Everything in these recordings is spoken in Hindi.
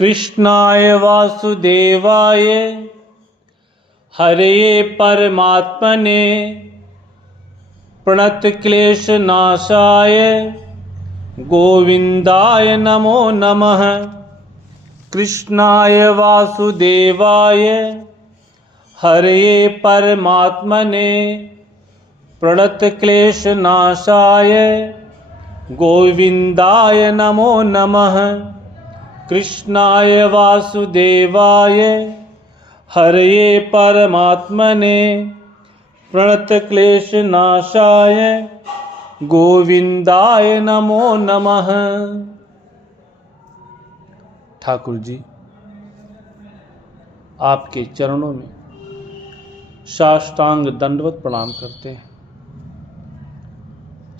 कृष्णाय वासुदेवाय हरे परमात्मने प्रणतक्लेशनाशाय गोविंदाय नमो नमः। कृष्णाय वासुदेवाय हरे परमात्मने प्रणतक्लेशनाशाय गोविंदाय नमो नमः। कृष्णाय वासुदेवाय हरे परमात्मने प्रणतक्लेशनाशाय गोविंदाय नमो नमः। ठाकुर जी, आपके चरणों में साष्टांग दंडवत प्रणाम करते हैं,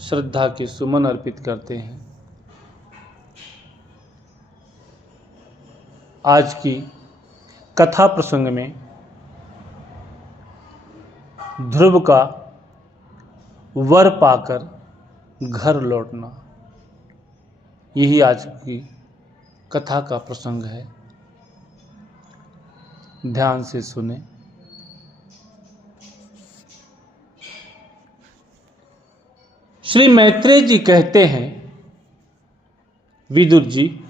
श्रद्धा के सुमन अर्पित करते हैं। आज की कथा प्रसंग में ध्रुव का वर पाकर घर लौटना, यही आज की कथा का प्रसंग है। ध्यान से सुने। श्री मैत्रेय जी कहते हैं, विदुर जी,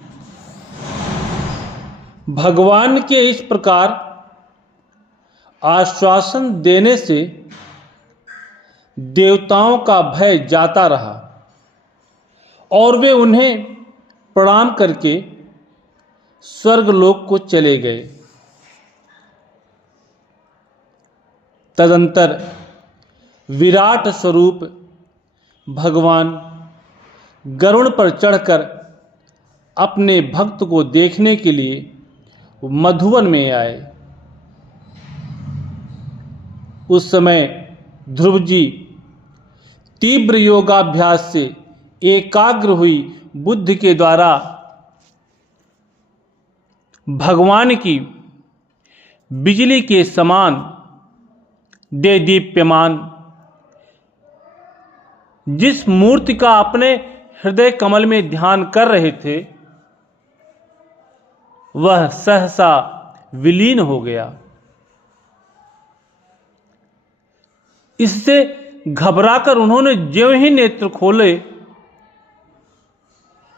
भगवान के इस प्रकार आश्वासन देने से देवताओं का भय जाता रहा और वे उन्हें प्रणाम करके स्वर्गलोक को चले गए। तदंतर विराट स्वरूप भगवान गरुड़ पर चढ़कर अपने भक्त को देखने के लिए मधुवन में आए। उस समय ध्रुव जी तीव्र योगाभ्यास से एकाग्र हुई बुद्धि के द्वारा भगवान की बिजली के समान देदीप्यमान जिस मूर्ति का अपने हृदय कमल में ध्यान कर रहे थे, वह सहसा विलीन हो गया। इससे घबराकर उन्होंने ज्यों ही नेत्र खोले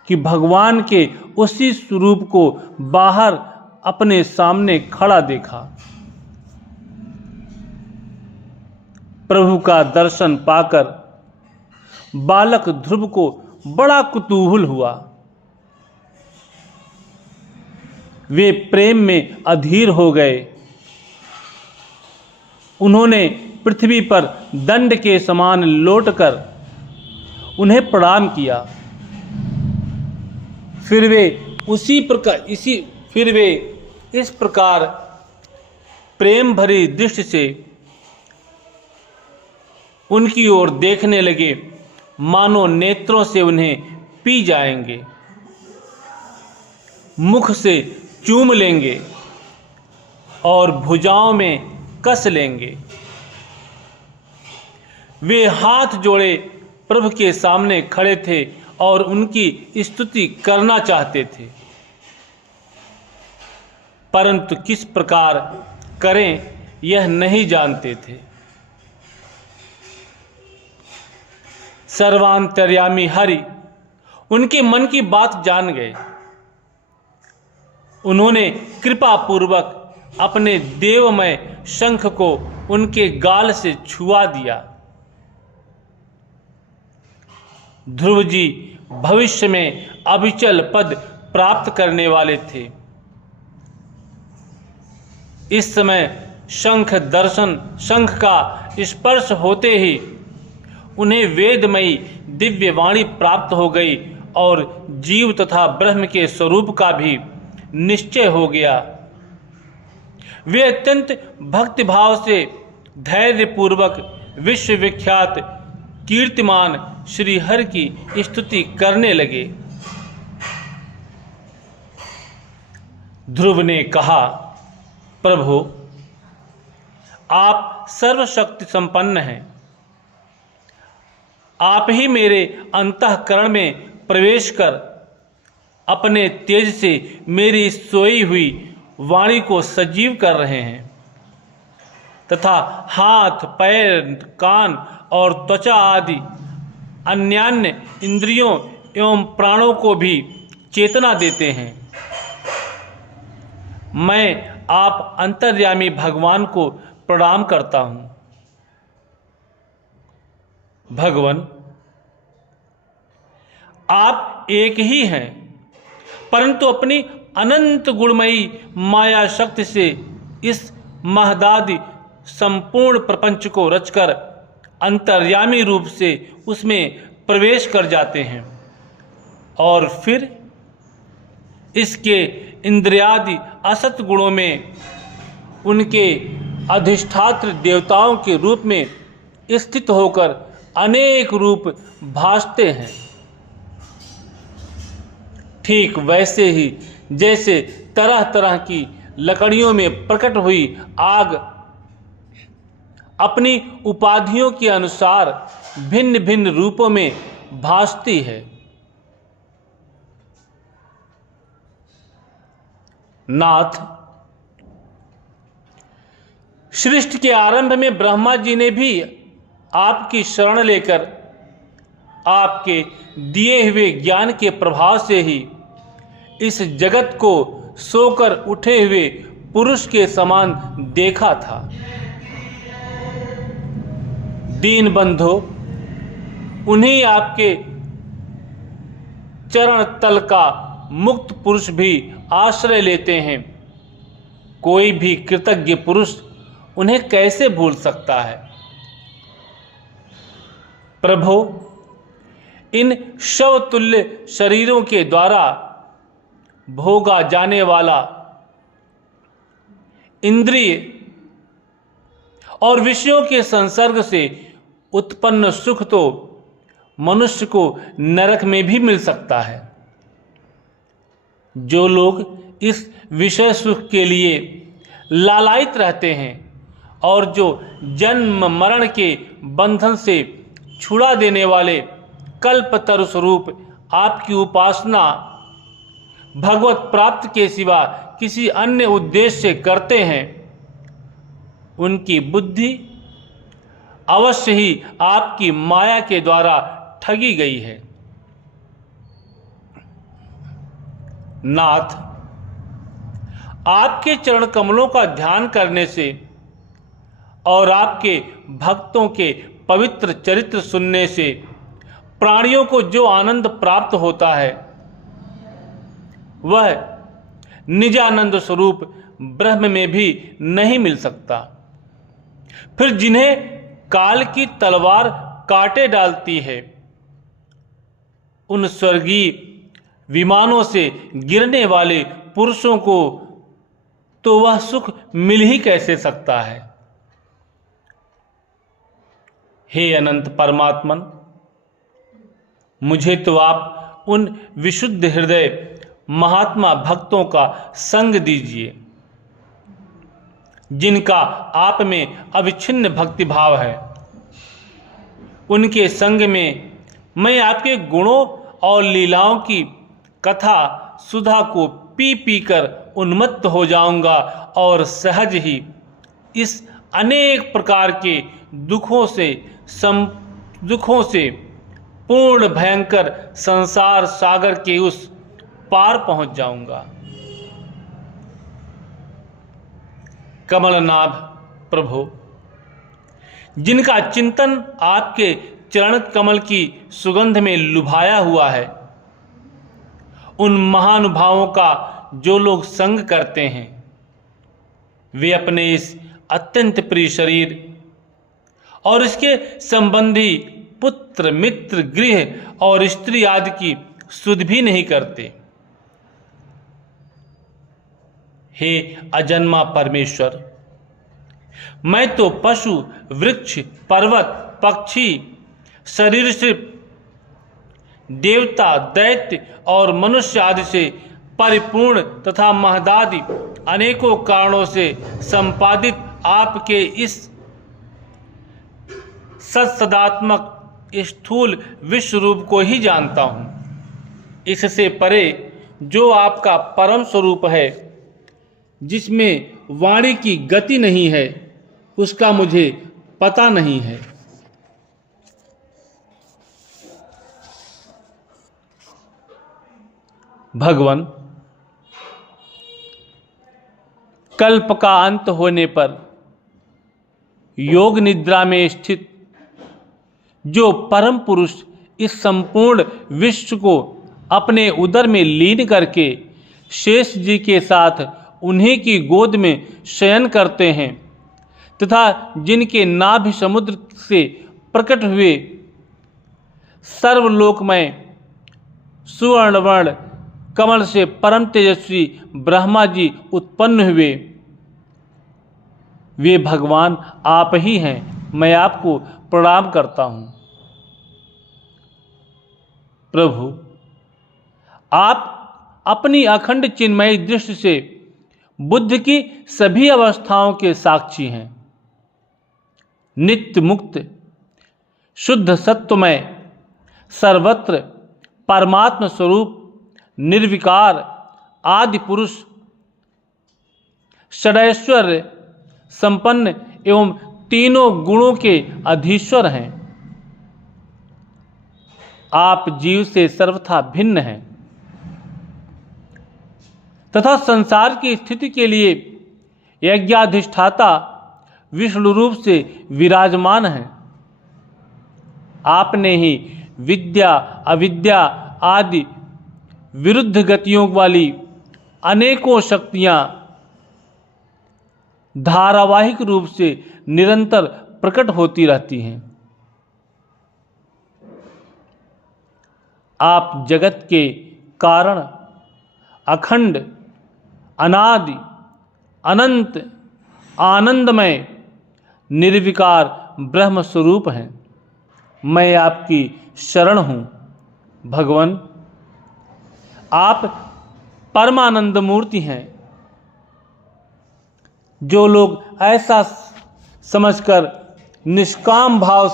कि भगवान के उसी स्वरूप को बाहर अपने सामने खड़ा देखा। प्रभु का दर्शन पाकर बालक ध्रुव को बड़ा कुतूहल हुआ। वे प्रेम में अधीर हो गए। उन्होंने पृथ्वी पर दंड के समान लौटकर उन्हें प्रणाम किया। फिर वे इस प्रकार प्रेम भरी दृष्टि से उनकी ओर देखने लगे मानो नेत्रों से उन्हें पी जाएंगे, मुख से चूम लेंगे और भुजाओं में कस लेंगे। वे हाथ जोड़े प्रभु के सामने खड़े थे और उनकी स्तुति करना चाहते थे, परंतु किस प्रकार करें यह नहीं जानते थे। सर्वांतर्यामी हरि उनके मन की बात जान गए। उन्होंने कृपा पूर्वक अपने देवमय शंख को उनके गाल से छुआ दिया। ध्रुव जी भविष्य में अविचल पद प्राप्त करने वाले थे। इस समय शंख का स्पर्श होते ही उन्हें वेदमयी दिव्य वाणी प्राप्त हो गई और जीव तथा ब्रह्म के स्वरूप का भी निश्चय हो गया। वे अत्यंत भक्तिभाव से धैर्य पूर्वक विश्वविख्यात कीर्तिमान श्री हरि की स्तुति करने लगे। ध्रुव ने कहा, प्रभु, आप सर्वशक्ति संपन्न हैं। आप ही मेरे अंतःकरण में प्रवेश कर अपने तेज से मेरी सोई हुई वाणी को सजीव कर रहे हैं तथा हाथ, पैर, कान और त्वचा आदि अन्यान्य इंद्रियों एवं प्राणों को भी चेतना देते हैं। मैं आप अंतर्यामी भगवान को प्रणाम करता हूँ। भगवान, आप एक ही हैं, परंतु अपनी अनंत गुणमयी माया शक्ति से इस महदादि संपूर्ण प्रपंच को रचकर अंतर्यामी रूप से उसमें प्रवेश कर जाते हैं और फिर इसके इंद्रियादि असत गुणों में उनके अधिष्ठात्र देवताओं के रूप में स्थित होकर अनेक रूप भासते हैं। ठीक वैसे ही जैसे तरह तरह की लकड़ियों में प्रकट हुई आग अपनी उपाधियों के अनुसार भिन्न भिन्न रूपों में भासती है। नाथ, सृष्टि के आरंभ में ब्रह्मा जी ने भी आपकी शरण लेकर आपके दिए हुए ज्ञान के प्रभाव से ही इस जगत को सोकर उठे हुए पुरुष के समान देखा था। दीन बंधो, उन्हीं आपके चरण तल का मुक्त पुरुष भी आश्रय लेते हैं। कोई भी कृतज्ञ पुरुष उन्हें कैसे भूल सकता है। प्रभो, इन शवतुल्य शरीरों के द्वारा भोगा जाने वाला इंद्रिय और विषयों के संसर्ग से उत्पन्न सुख तो मनुष्य को नरक में भी मिल सकता है। जो लोग इस विषय सुख के लिए लालायित रहते हैं और जो जन्म मरण के बंधन से छुड़ा देने वाले कल्पतरु स्वरूप आपकी उपासना भगवत प्राप्ति के सिवा किसी अन्य उद्देश्य से करते हैं, उनकी बुद्धि अवश्य ही आपकी माया के द्वारा ठगी गई है। नाथ, आपके चरण कमलों का ध्यान करने से और आपके भक्तों के पवित्र चरित्र सुनने से प्राणियों को जो आनंद प्राप्त होता है वह निजानंद स्वरूप ब्रह्म में भी नहीं मिल सकता। फिर जिन्हें काल की तलवार काटे डालती है, उन स्वर्गीय विमानों से गिरने वाले पुरुषों को तो वह सुख मिल ही कैसे सकता है। हे अनंत परमात्मन, मुझे तो आप उन विशुद्ध हृदय महात्मा भक्तों का संग दीजिए जिनका आप में अविच्छिन्न भक्ति भाव है। उनके संग में मैं आपके गुणों और लीलाओं की कथा सुधा को पी पी कर उन्मत्त हो जाऊंगा और सहज ही इस अनेक प्रकार के दुखों से पूर्ण भयंकर संसार सागर के उस पार पहुंच जाऊंगा। कमलनाभ प्रभु, जिनका चिंतन आपके चरण कमल की सुगंध में लुभाया हुआ है, उन महानुभावों का जो लोग संग करते हैं, वे अपने इस अत्यंत प्रिय शरीर और इसके संबंधी पुत्र, मित्र, गृह और स्त्री आदि की सुध भी नहीं करते। हे अजन्मा परमेश्वर, मैं तो पशु, वृक्ष, पर्वत, पक्षी, सरीसृप, देवता, दैत्य और मनुष्य आदि से परिपूर्ण तथा महदादि अनेकों कारणों से संपादित आपके इस सत्सदात्मक स्थूल विश्व रूप को ही जानता हूँ। इससे परे जो आपका परम स्वरूप है, जिसमें वाणी की गति नहीं है, उसका मुझे पता नहीं है। भगवान, कल्प का अंत होने पर योग निद्रा में स्थित जो परम पुरुष इस संपूर्ण विश्व को अपने उदर में लीन करके शेष जी के साथ उन्हीं की गोद में शयन करते हैं तथा जिनके नाभि समुद्र से प्रकट हुए सर्वलोकमय सुवर्णवर्ण कमल से परम तेजस्वी ब्रह्मा जी उत्पन्न हुए, वे भगवान आप ही हैं। मैं आपको प्रणाम करता हूँ। प्रभु, आप अपनी अखंड चिन्मयी दृष्टि से बुद्ध की सभी अवस्थाओं के साक्षी हैं। नित्य मुक्त, शुद्ध सत्वमय, सर्वत्र परमात्म स्वरूप, निर्विकार, आदि पुरुष, षडैश्वर्य संपन्न एवं तीनों गुणों के अधीश्वर हैं। आप जीव से सर्वथा भिन्न हैं तथा संसार की स्थिति के लिए यज्ञाधिष्ठाता विष्णु रूप से विराजमान हैं। आपने ही विद्या, अविद्या आदि विरुद्ध गतियों वाली अनेकों शक्तियां धारावाहिक रूप से निरंतर प्रकट होती रहती हैं। आप जगत के कारण, अखंड, अनादि, अनंत, आनंदमय, निर्विकार ब्रह्म स्वरूप हैं। मैं आपकी शरण हूँ। भगवान, आप परमानंद मूर्ति हैं। जो लोग ऐसा समझकर निष्काम भाव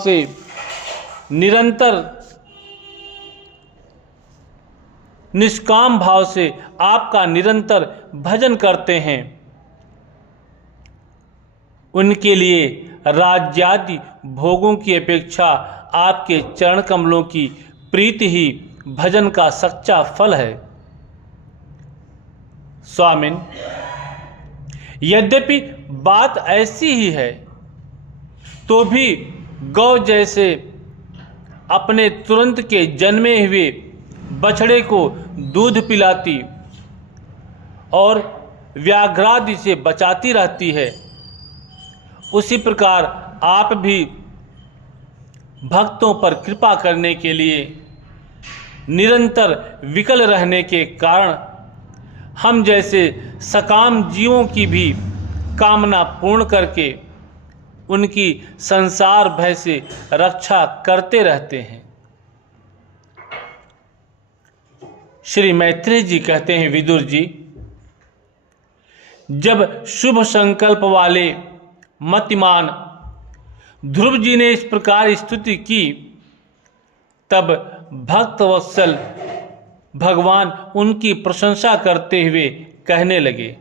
से आपका निरंतर भजन करते हैं, उनके लिए राज्यादि भोगों की अपेक्षा आपके चरण कमलों की प्रीति ही भजन का सच्चा फल है। स्वामिन, यद्यपि बात ऐसी ही है तो भी गौ जैसे अपने तुरंत के जन्मे हुए बछड़े को दूध पिलाती और व्याघ्रादि से बचाती रहती है, उसी प्रकार आप भी भक्तों पर कृपा करने के लिए निरंतर विकल रहने के कारण हम जैसे सकाम जीवों की भी कामना पूर्ण करके उनकी संसार भय से रक्षा करते रहते हैं। श्री मैत्रेय जी कहते हैं, विदुर जी, जब शुभ संकल्प वाले मतिमान ध्रुव जी ने इस प्रकार स्तुति की, तब भक्त वत्सल भगवान उनकी प्रशंसा करते हुए कहने लगे।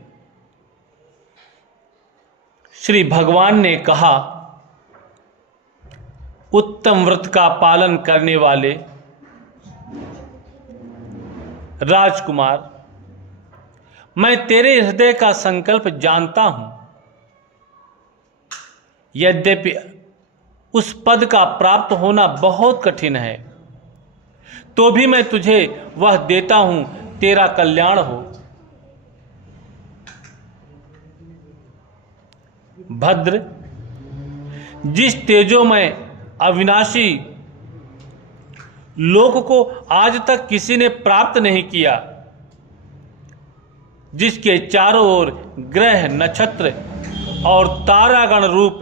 श्री भगवान ने कहा, उत्तम व्रत का पालन करने वाले राजकुमार, मैं तेरे हृदय का संकल्प जानता हूं। यद्यपि उस पद का प्राप्त होना बहुत कठिन है, तो भी मैं तुझे वह देता हूं, तेरा कल्याण हो। भद्र, जिस तेजोमय अविनाशी लोक को आज तक किसी ने प्राप्त नहीं किया, जिसके चारों ओर ग्रह, नक्षत्र और तारागण रूप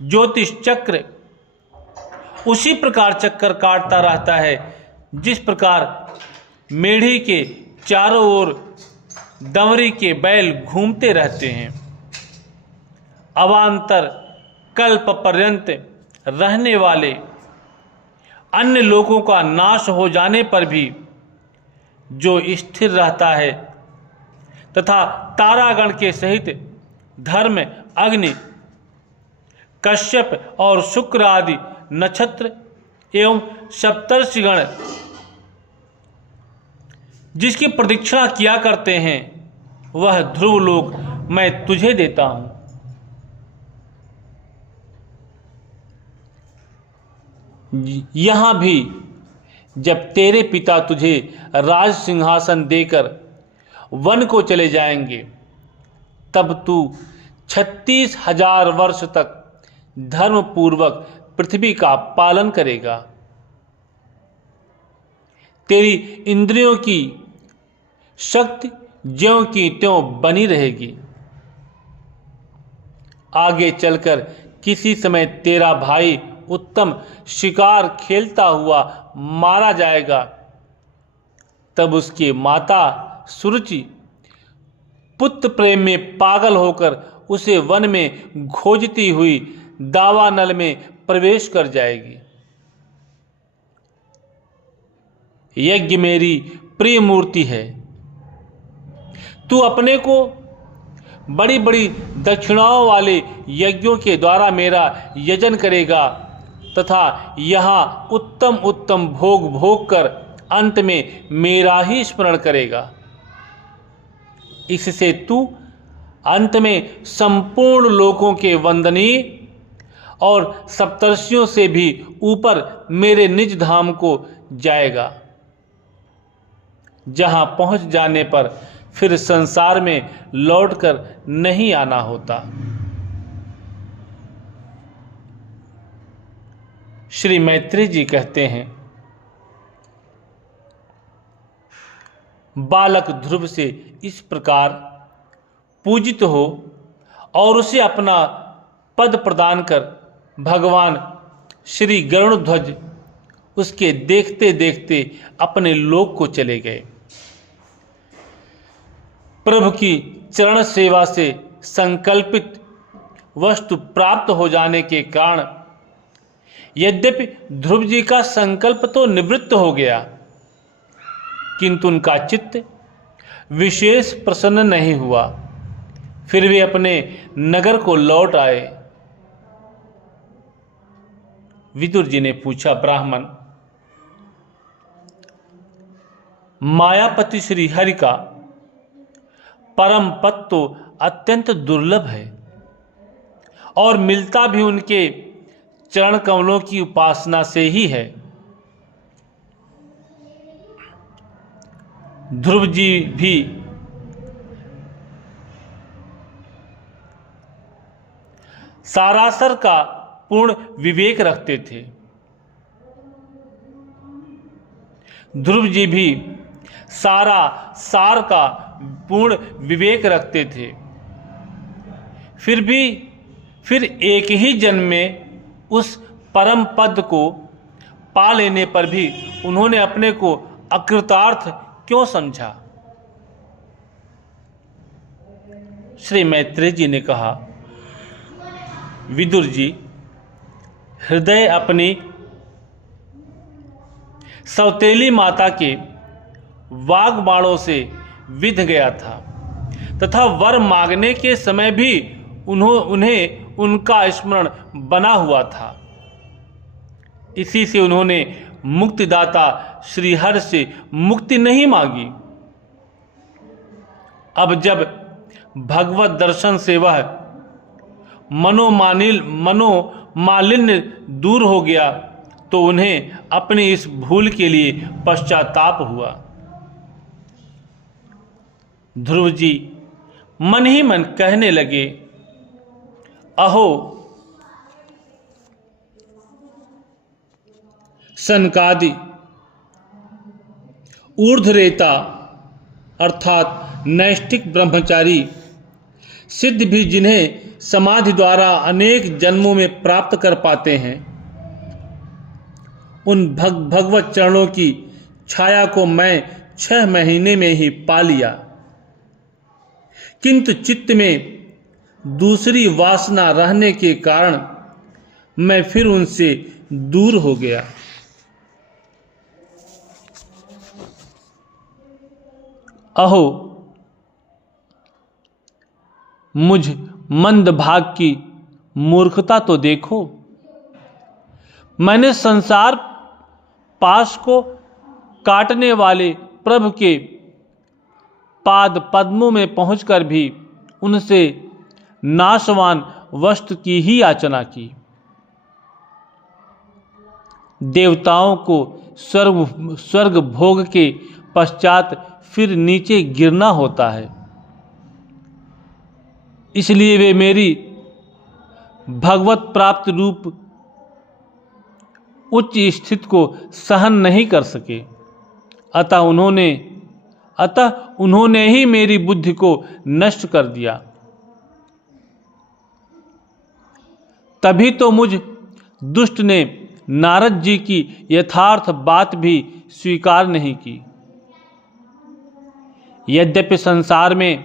ज्योतिष चक्र उसी प्रकार चक्कर काटता रहता है, जिस प्रकार मेढ़ी के चारों ओर दंवरी के बैल घूमते रहते हैं। अवान्तर कल्प पर्यंत रहने वाले अन्य लोगों का नाश हो जाने पर भी जो स्थिर रहता है तथा तारागण के सहित धर्म, अग्नि, कश्यप और शुक्र आदि नक्षत्र एवं सप्तर्षिगण जिसकी प्रदक्षिणा किया करते हैं, वह ध्रुव लोक मैं तुझे देता हूं। यहां भी जब तेरे पिता तुझे राज सिंहासन देकर वन को चले जाएंगे, तब तू 36,000 वर्ष तक धर्म पूर्वक पृथ्वी का पालन करेगा। तेरी इंद्रियों की शक्ति ज्यों की त्यों बनी रहेगी। आगे चलकर किसी समय तेरा भाई उत्तम शिकार खेलता हुआ मारा जाएगा, तब उसकी माता सुरुचि पुत्र प्रेम में पागल होकर उसे वन में खोजती हुई दावानल में प्रवेश कर जाएगी। यज्ञ मेरी प्रिय मूर्ति है। तू अपने को बड़ी बड़ी दक्षिणाओं वाले यज्ञों के द्वारा मेरा यजन करेगा तथा यहाँ उत्तम उत्तम भोग भोग कर अंत में मेरा ही स्मरण करेगा। इससे तू अंत में संपूर्ण लोकों के वंदनीय और सप्तर्षियों से भी ऊपर मेरे निज धाम को जाएगा, जहां पहुंच जाने पर फिर संसार में लौटकर नहीं आना होता। श्री मैत्रेय जी कहते हैं, बालक ध्रुव से इस प्रकार पूजित हो और उसे अपना पद प्रदान कर भगवान श्री गरुड़ध्वज उसके देखते देखते अपने लोक को चले गए। प्रभु की चरण सेवा से संकल्पित वस्तु प्राप्त हो जाने के कारण यद्यपि ध्रुव जी का संकल्प तो निवृत्त हो गया, किंतु उनका चित्त विशेष प्रसन्न नहीं हुआ। फिर वे अपने नगर को लौट आए। विदुर जी ने पूछा, ब्राह्मण, मायापति श्री हरि का परम पद तो अत्यंत दुर्लभ है और मिलता भी उनके चरण कमलों की उपासना से ही है। ध्रुव जी भी सारासर का पूर्ण विवेक रखते थे। ध्रुव जी भी सार का पूर्ण विवेक रखते थे। फिर एक ही जन्म में उस परम पद को पा लेने पर भी उन्होंने अपने को अकृतार्थ क्यों समझा? श्री मैत्रेय जी ने कहा, विदुर जी, हृदय अपनी सौतेली माता के वाग बाणों से विध गया था तथा वर मांगने के समय भी उन्हें उनका स्मरण बना हुआ था। इसी से उन्होंने मुक्तिदाता श्रीहरि से मुक्ति नहीं मांगी। अब जब भगवत दर्शन से वह मनोमालिन्य दूर हो गया तो उन्हें अपनी इस भूल के लिए पश्चाताप हुआ। ध्रुव जी मन ही मन कहने लगे, अहो सनकादि ऊर्ध्वरेता अर्थात नैष्ठिक ब्रह्मचारी सिद्ध भी जिन्हें समाधि द्वारा अनेक जन्मों में प्राप्त कर पाते हैं, उन भगवत चरणों की छाया को मैं 6 महीने में ही पा लिया, किंतु चित्त में दूसरी वासना रहने के कारण मैं फिर उनसे दूर हो गया। अहो मुझ मंद भाग की मूर्खता तो देखो। मैंने संसार पाश को काटने वाले प्रभु के पाद पद्मों में पहुंचकर भी उनसे नाशवान वस्तु की ही याचना की। देवताओं को स्वर्ग भोग के पश्चात फिर नीचे गिरना होता है, इसलिए वे मेरी भगवत प्राप्त रूप उच्च स्थिति को सहन नहीं कर सके। अतः उन्होंने ही मेरी बुद्धि को नष्ट कर दिया। तभी तो मुझ दुष्ट ने नारद जी की यथार्थ बात भी स्वीकार नहीं की। यद्यपि संसार में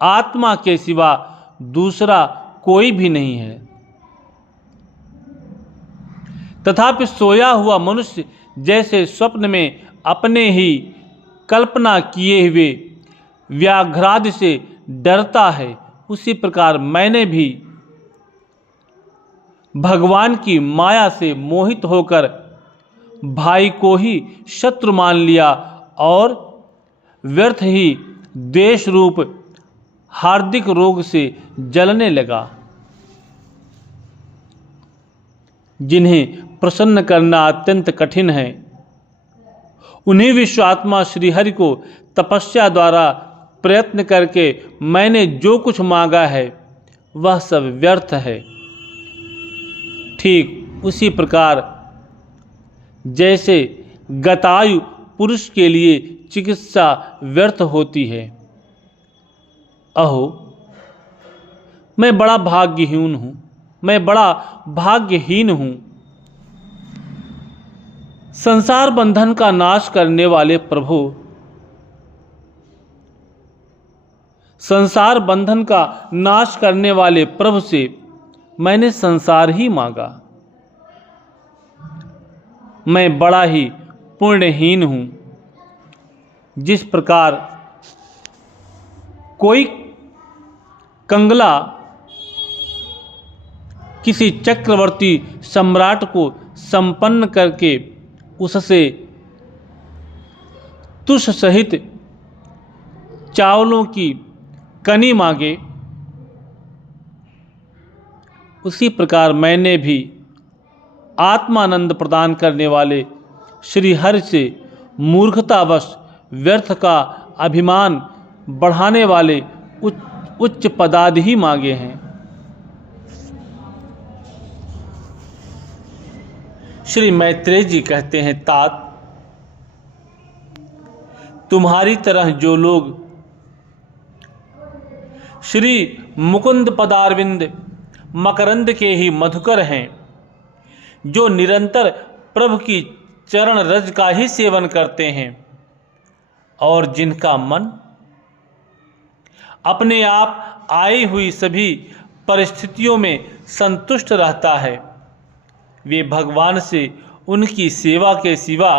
आत्मा के सिवा दूसरा कोई भी नहीं है, तथापि सोया हुआ मनुष्य जैसे स्वप्न में अपने ही कल्पना किए हुए व्याघ्रादि से डरता है, उसी प्रकार मैंने भी भगवान की माया से मोहित होकर भाई को ही शत्रु मान लिया और व्यर्थ ही द्वेष रूप हार्दिक रोग से जलने लगा। जिन्हें प्रसन्न करना अत्यंत कठिन है, उन्हीं विश्वात्मा श्रीहरि को तपस्या द्वारा प्रयत्न करके मैंने जो कुछ मांगा है वह सब व्यर्थ है। ठीक उसी प्रकार जैसे गतायु पुरुष के लिए चिकित्सा व्यर्थ होती है। अहो मैं बड़ा भाग्यहीन हूँ। संसार बंधन का नाश करने वाले प्रभु, संसार बंधन का नाश करने वाले प्रभु से मैंने संसार ही मांगा। मैं बड़ा ही पुण्यहीन हूँ। जिस प्रकार कोई कंगला किसी चक्रवर्ती सम्राट को संपन्न करके उससे तुष सहित चावलों की कनी मांगे, उसी प्रकार मैंने भी आत्मानंद प्रदान करने वाले श्री हरि से मूर्खतावश व्यर्थ का अभिमान बढ़ाने वाले उच्च पदादि ही मांगे हैं। श्री मैत्रेय जी कहते हैं, तात तुम्हारी तरह जो लोग श्री मुकुंद पदारविंद मकरंद के ही मधुकर हैं, जो निरंतर प्रभु की चरण रज का ही सेवन करते हैं और जिनका मन अपने आप आई हुई सभी परिस्थितियों में संतुष्ट रहता है, वे भगवान से उनकी सेवा के सिवा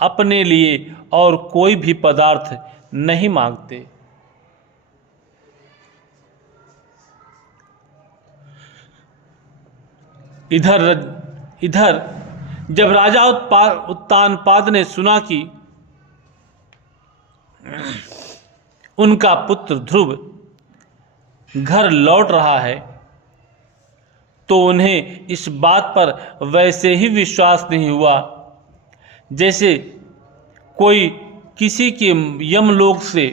अपने लिए और कोई भी पदार्थ नहीं मांगते। इधर जब राजा उत्तानपाद ने सुना कि उनका पुत्र ध्रुव घर लौट रहा है, तो उन्हें इस बात पर वैसे ही विश्वास नहीं हुआ जैसे कोई किसी के यमलोक से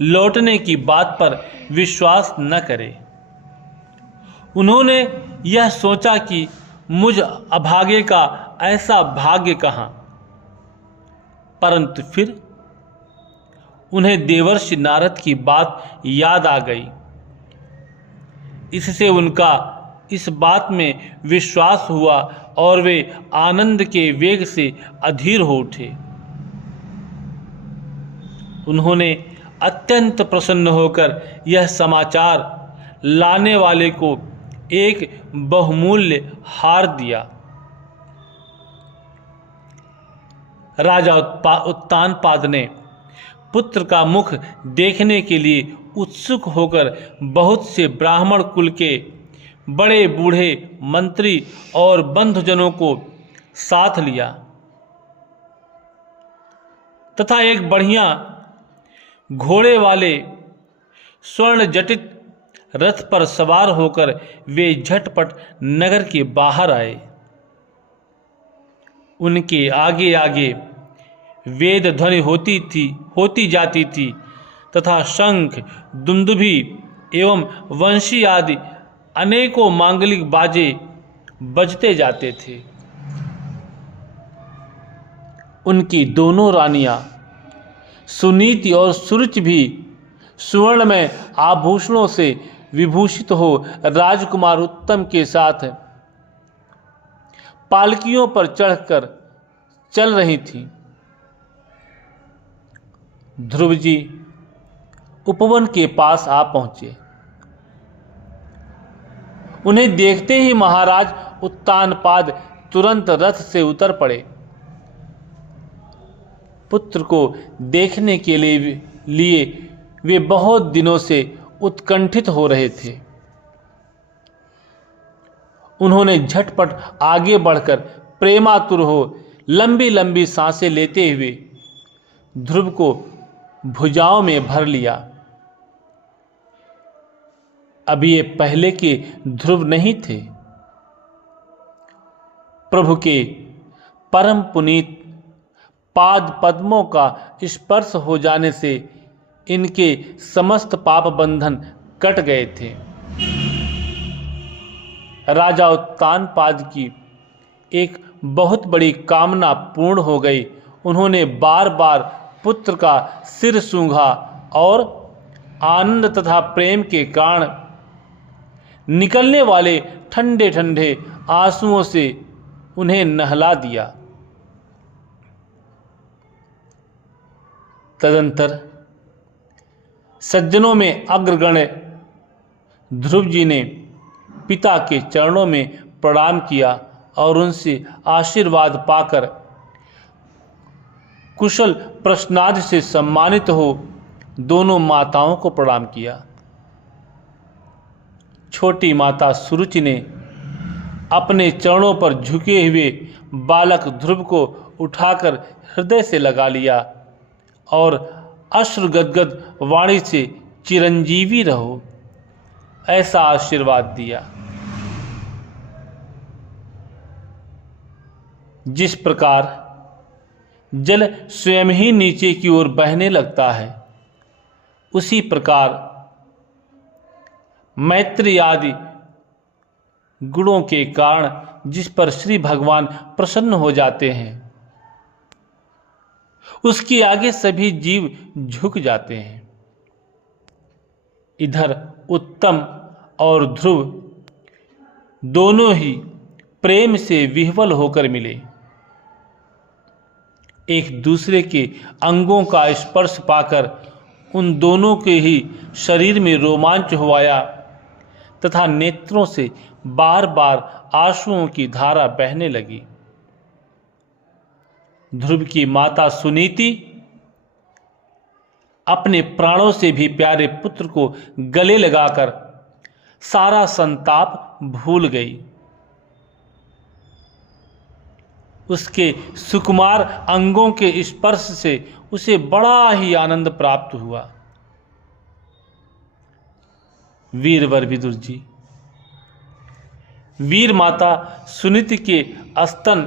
लौटने की बात पर विश्वास न करे। उन्होंने यह सोचा कि मुझ अभागे का ऐसा भाग्य कहाँ, परंतु फिर उन्हें देवर्षि नारद की बात याद आ गई। इससे उनका इस बात में विश्वास हुआ और वे आनंद के वेग से अधीर हो उठे। उन्होंने अत्यंत प्रसन्न होकर यह समाचार लाने वाले को एक बहुमूल्य हार दिया। राजा उत्तानपाद ने पुत्र का मुख देखने के लिए उत्सुक होकर बहुत से ब्राह्मण कुल के बड़े बूढ़े मंत्री और बंधुजनों को साथ लिया तथा एक बढ़िया घोड़े वाले स्वर्ण जटित रथ पर सवार होकर वे झटपट नगर के बाहर आए। उनके आगे आगे वेद ध्वनि होती जाती थी तथा शंख, दुंदुभी एवं वंशी आदि अनेकों मांगलिक बाजे बजते जाते थे। उनकी दोनों रानियां सुनीति और सुरुचि भी सुवर्ण में आभूषणों से विभूषित हो राजकुमार उत्तम के साथ पालकियों पर चढ़कर चल रही थीं। ध्रुव जी उपवन के पास आ पहुंचे। उन्हें देखते ही महाराज उत्तानपाद तुरंत रथ से उतर पड़े। पुत्र को देखने के लिए वे बहुत दिनों से उत्कंठित हो रहे थे। उन्होंने झटपट आगे बढ़कर प्रेमातुर हो लंबी लंबी सांसें लेते हुए ध्रुव को भुजाओं में भर लिया। अभी ये पहले के ध्रुव नहीं थे। प्रभु के परम पुनीत पाद पद्मों का स्पर्श हो जाने से इनके समस्त पाप बंधन कट गए थे। राजा उत्तानपाद की एक बहुत बड़ी कामना पूर्ण हो गई। उन्होंने बार बार पुत्र का सिर सूंघा और आनंद तथा प्रेम के कारण निकलने वाले ठंडे ठंडे आंसुओं से उन्हें नहला दिया। तदंतर सज्जनों में अग्रगण्य ध्रुव जी ने पिता के चरणों में प्रणाम किया और उनसे आशीर्वाद पाकर कुशल प्रश्नादि से सम्मानित हो दोनों माताओं को प्रणाम किया। छोटी माता सुरुचि ने अपने चरणों पर झुके हुए बालक ध्रुव को उठाकर हृदय से लगा लिया और अश्रु गदगद वाणी से चिरंजीवी रहो ऐसा आशीर्वाद दिया। जिस प्रकार जल स्वयं ही नीचे की ओर बहने लगता है, उसी प्रकार मैत्री आदि गुणों के कारण जिस पर श्री भगवान प्रसन्न हो जाते हैं, उसके आगे सभी जीव झुक जाते हैं। इधर उत्तम और ध्रुव दोनों ही प्रेम से विह्वल होकर मिले। एक दूसरे के अंगों का स्पर्श पाकर उन दोनों के ही शरीर में रोमांच हो आया तथा नेत्रों से बार बार आंसुओं की धारा बहने लगी। ध्रुव की माता सुनीति अपने प्राणों से भी प्यारे पुत्र को गले लगाकर सारा संताप भूल गई। उसके सुकुमार अंगों के स्पर्श से उसे बड़ा ही आनंद प्राप्त हुआ। वीरवर विदुर जी, वीर माता सुनीति के स्तन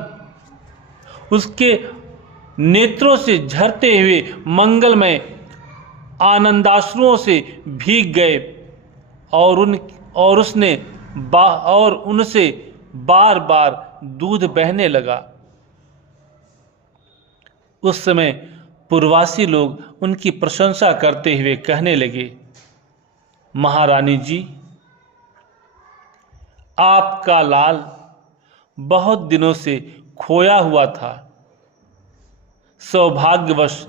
उसके नेत्रों से झरते हुए मंगलमय आनंदाश्रुओं से भीग गए और उनसे बार बार दूध बहने लगा। उस समय पूर्ववासी लोग उनकी प्रशंसा करते हुए कहने लगे, महारानी जी, आपका लाल बहुत दिनों से खोया हुआ था, सौभाग्यवश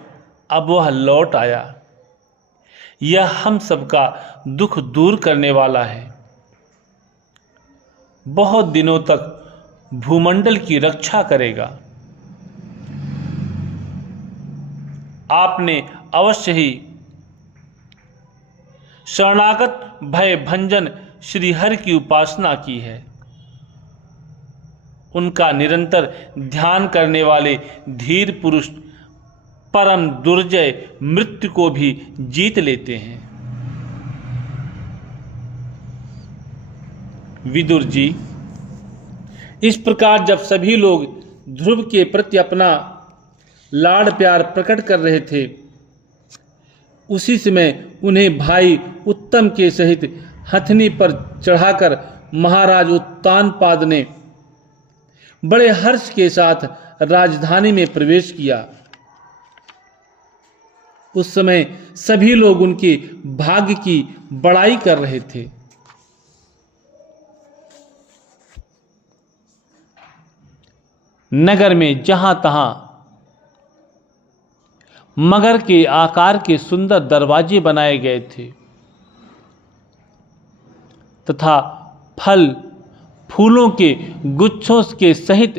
अब वह लौट आया। यह हम सबका दुख दूर करने वाला है। बहुत दिनों तक भूमंडल की रक्षा करेगा। आपने अवश्य ही शरणागत भय भंजन श्री हरि की उपासना की है। उनका निरंतर ध्यान करने वाले धीर पुरुष परम दुर्जय मृत्यु को भी जीत लेते हैं। विदुर जी, इस प्रकार जब सभी लोग ध्रुव के प्रति अपना लाड़ प्यार प्रकट कर रहे थे, उसी समय उन्हें भाई उत्तम के सहित हथनी पर चढ़ाकर महाराज उत्तानपाद ने बड़े हर्ष के साथ राजधानी में प्रवेश किया। उस समय सभी लोग उनके भाग्य की बड़ाई कर रहे थे। नगर में जहां तहां मगर के आकार के सुंदर दरवाजे बनाए गए थे तथा फल फूलों के गुच्छों के सहित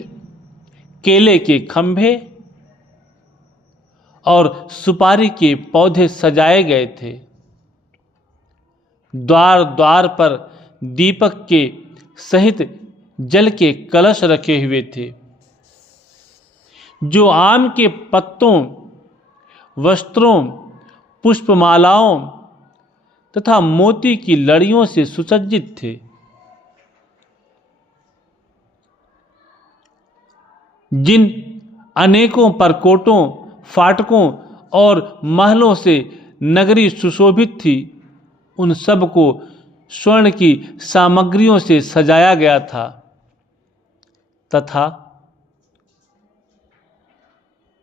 केले के खंभे और सुपारी के पौधे सजाए गए थे। द्वार द्वार पर दीपक के सहित जल के कलश रखे हुए थे, जो आम के पत्तों, वस्त्रों, पुष्पमालाओं तथा मोती की लड़ियों से सुसज्जित थे। जिन अनेकों परकोटों, फाटकों और महलों से नगरी सुशोभित थी, उन सब को स्वर्ण की सामग्रियों से सजाया गया था तथा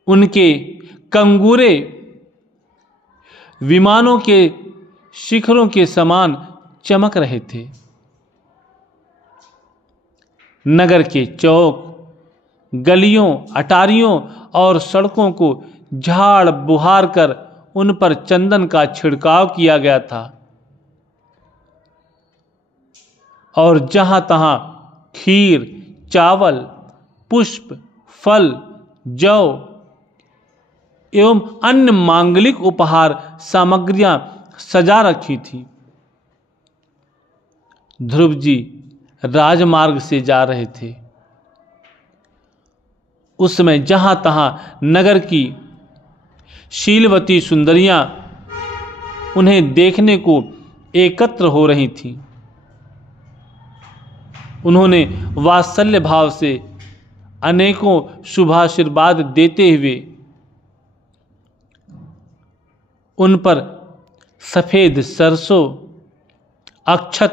उनके कंगूरे विमानों के शिखरों के समान चमक रहे थे। नगर के चौक, गलियों, अटारियों और सड़कों को झाड़ बुहार कर उन पर चंदन का छिड़काव किया गया था और जहां तहां खीर, चावल, पुष्प, फल, जौ एवं अन्य मांगलिक उपहार सामग्रियां सजा रखी थी। ध्रुव जी राजमार्ग से जा रहे थे। उस समय जहां तहां नगर की शीलवती सुंदरियां उन्हें देखने को एकत्र हो रही थीं। उन्होंने वात्सल्य भाव से अनेकों शुभाशीर्वाद देते हुए उन पर सफेद सरसों, अक्षत,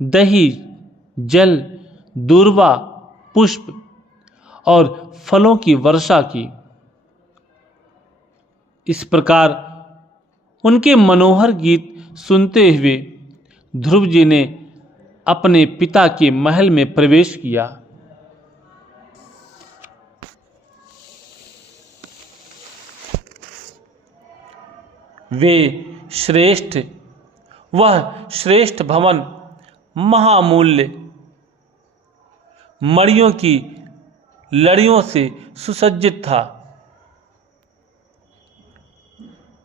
दही, जल, दूर्वा, पुष्प और फलों की वर्षा की। इस प्रकार उनके मनोहर गीत सुनते हुए ध्रुव जी ने अपने पिता के महल में प्रवेश किया। वह श्रेष्ठ भवन महामूल्य मणियों की लड़ियों से सुसज्जित था।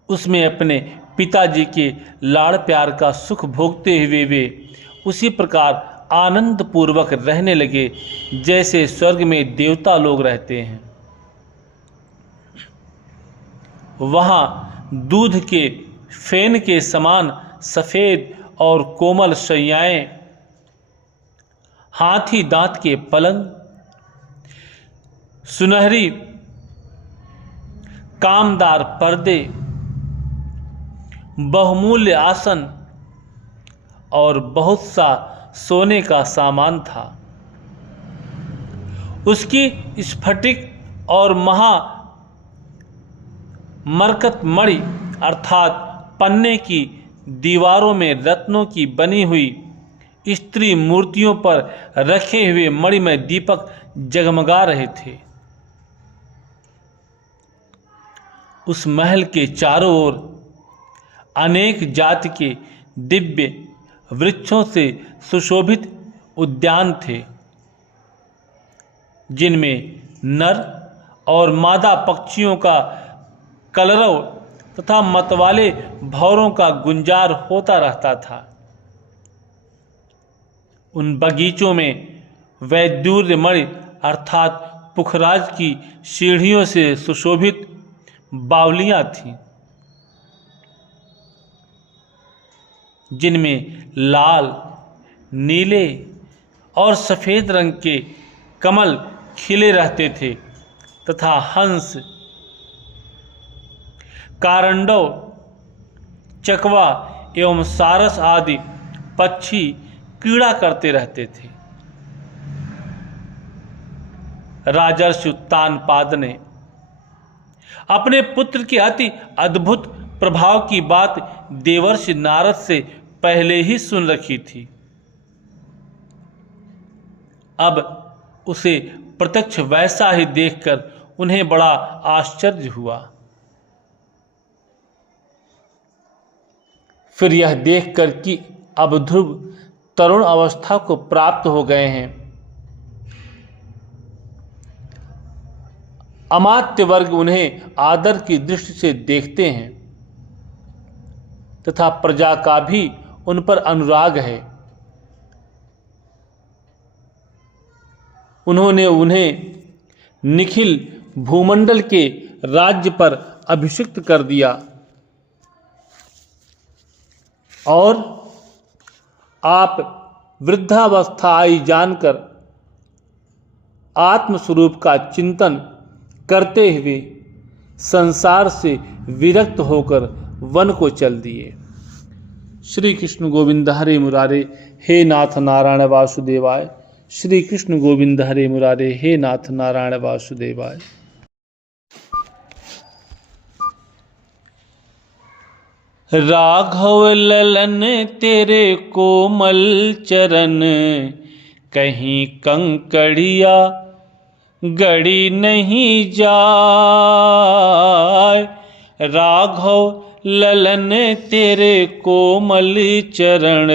उसमें अपने पिताजी के लाड़ प्यार का सुख भोगते हुए वे उसी प्रकार आनंद पूर्वक रहने लगे जैसे स्वर्ग में देवता लोग रहते हैं। वहाँ दूध के फेन के समान सफेद और कोमल शैयाएं, हाथी दांत के पलंग, सुनहरी कामदार पर्दे, बहुमूल्य आसन और बहुत सा सोने का सामान था। उसकी स्फटिक और मरकत मणि अर्थात पन्ने की दीवारों में रत्नों की बनी हुई स्त्री मूर्तियों पर रखे हुए मणिमय दीपक जगमगा रहे थे। उस महल के चारों ओर अनेक जाति के दिव्य वृक्षों से सुशोभित उद्यान थे, जिनमें नर और मादा पक्षियों का कलरव तथा मतवाले भौरों का गुंजार होता रहता था। उन बगीचों में वैदूर्यमणि अर्थात पुखराज की सीढ़ियों से सुशोभित बावलियां थीं, जिनमें लाल, नीले और सफेद रंग के कमल खिले रहते थे तथा हंस, कारंडव, चकवा एवं सारस आदि पक्षी क्रीड़ा करते रहते थे। राजर्षि उत्तानपाद ने अपने पुत्र के अति अद्भुत प्रभाव की बात देवर्षि नारद से पहले ही सुन रखी थी। अब उसे प्रत्यक्ष वैसा ही देखकर उन्हें बड़ा आश्चर्य हुआ। फिर यह देखकर कि अब ध्रुव तरुण अवस्था को प्राप्त हो गए हैं, अमात्य वर्ग उन्हें आदर की दृष्टि से देखते हैं तथा प्रजा का भी उन पर अनुराग है। उन्होंने उन्हें निखिल भूमंडल के राज्य पर अभिषिक्त कर दिया और आप वृद्धावस्था आई जानकर आत्मस्वरूप का चिंतन करते हुए संसार से विरक्त होकर वन को चल दिए। श्री कृष्ण गोविंद हरे मुरारे, हे नाथ नारायण वासुदेवाय। श्री कृष्ण गोविंद हरे मुरारे, हे नाथ नारायण वासुदेवाय। राघव ललन तेरे कोमल चरण, कहीं कंकड़िया गड़ी नहीं जाए। राघव ललन तेरे कोमल चरण,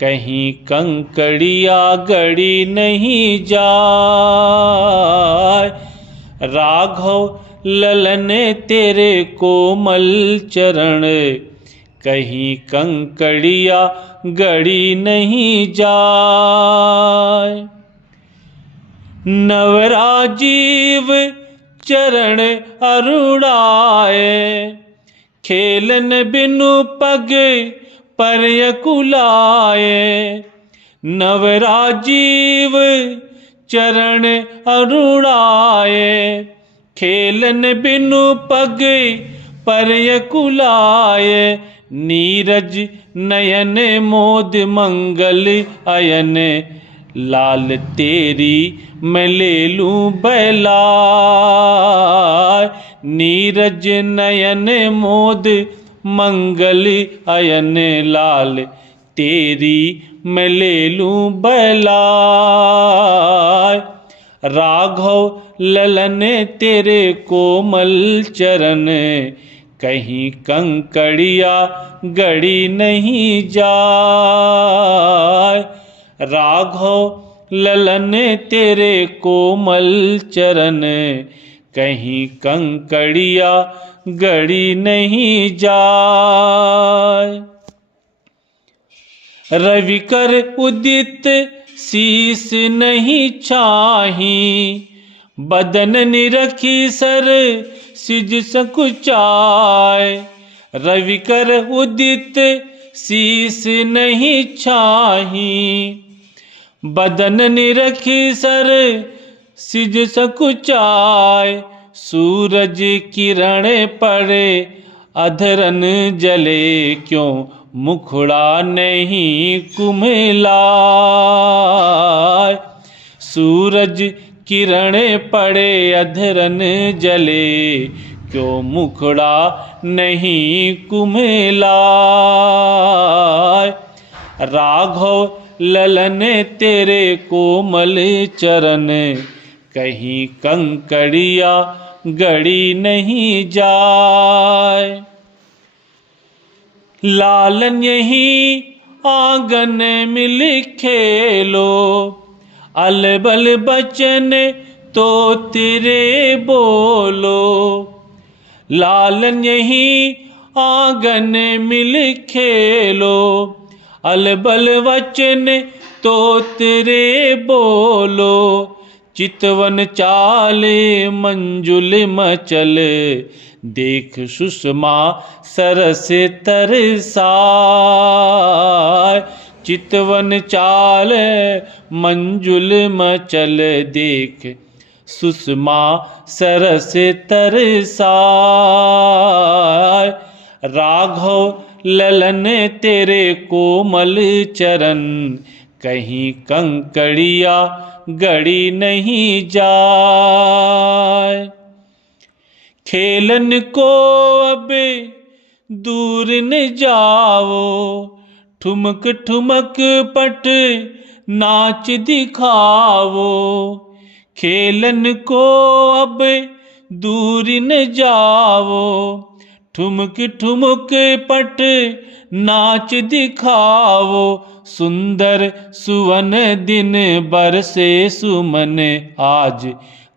कहीं कंकड़िया गड़ी नहीं जाए। राघव ललन तेरे कोमल चरण, कहीं कंकड़िया गड़ी नहीं जाए। नवराजीव चरण अरुणाए, खेलन बिनु पग परयकुलाए। नवराजीव चरण अरुणाए, खेलन बिनु पग परयकुलाए। नीरज नयन मोद मंगल अयन, लाल तेरी मैं ले लूं बैलाय। नीरज नयन मोद मंगल अयन, लाल तेरी मैं ले लूं बैलाय। राघव ललन तेरे कोमल चरण, कहीं कंकड़िया गड़ी नहीं जाए। राघव ललन तेरे कोमल चरण, कहीं कंकड़िया गड़ी नहीं जाए। रविकर उदित शीस नहीं छाही, बदन निरखी सर सिज सकुचाए। रविकर उदित शीस नहीं छाही, बदन निरखी सर सिज सकुचाए। सूरज किरण पड़े अधरन जले, क्यों मुखड़ा नहीं कुम्हलाए। सूरज किरण पड़े अधरन जले, क्यों मुखड़ा नहीं कुम्हलाए। राघव ललन तेरे कोमल चरण, कहीं कंकड़िया गड़ी नहीं जाए। लालन यही आंगन मिल खेलो, अलबल बचन तो तेरे बोलो। लालन यही आंगन मिल खेलो, अलबल वचन तो तेरे बोलो, चितवन चाले मंजुल मचल, देख सुषमा सरस तरसाय। चितवन चाल मंजुल मचल, देख सुषमा सरस तरसाय। राघव ललन तेरे कोमल चरण, कहीं कंकड़िया गड़ी नहीं जाए। खेलन को अब दूर न जाओ, ठुमक ठुमक पट नाच दिखाओ। खेलन को अब दूर न जाओ, ठुमक ठुमक पट नाच दिखाओ। सुंदर सुवन दिन बरसे सुमन, आज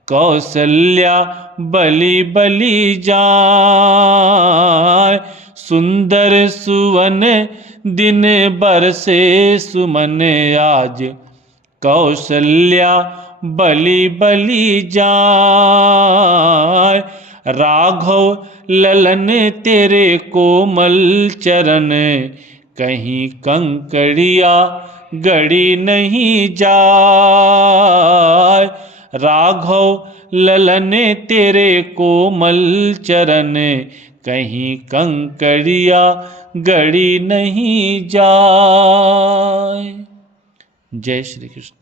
कौशल्या बलि बलि जाए। सुंदर सुवन दिन बरसे सुमन, आज कौशल्या बलि बलि जाए। राघव ललन तेरे कोमल चरण, कहीं कंकड़िया गड़ी नहीं जाए। राघव ललन तेरे कोमल चरण, कहीं कंकड़िया गड़ी नहीं जाए। जय श्री कृष्ण।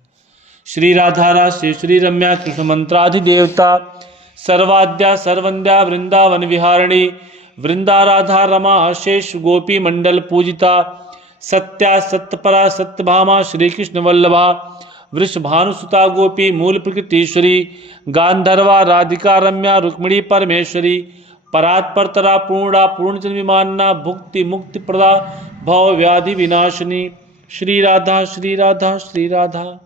श्री राधा रासे श्री रम्या कृष्ण मंत्राधिदेवता, सर्वाद्या सर्वंद्या वृंदावन विहारिणी, वृंदा राधा रमा अशेष गोपी मंडल पूजिता, सत्या सत्यपरा सत्यभामा श्री कृष्ण वल्लभा, वृषभानुसुता गोपी मूल प्रकृतीश्वरी, गांधर्वा राधिका रम्या रुक्मिणी परमेश्वरी, परात्परतरा पूर्णा पूर्णजन विमानना, भुक्ति मुक्ति प्रदा भव व्याधि विनाशिनी। श्री राधा श्री राधा श्री राधा।